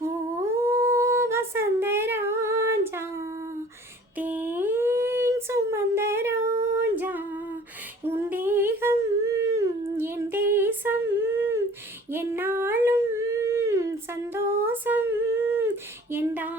ஓ வசந்தராஜா தேன் சுமந்தராஜா உன் தேகம் என் தேசம் என்னாலும் சந்தோஷம் என்றா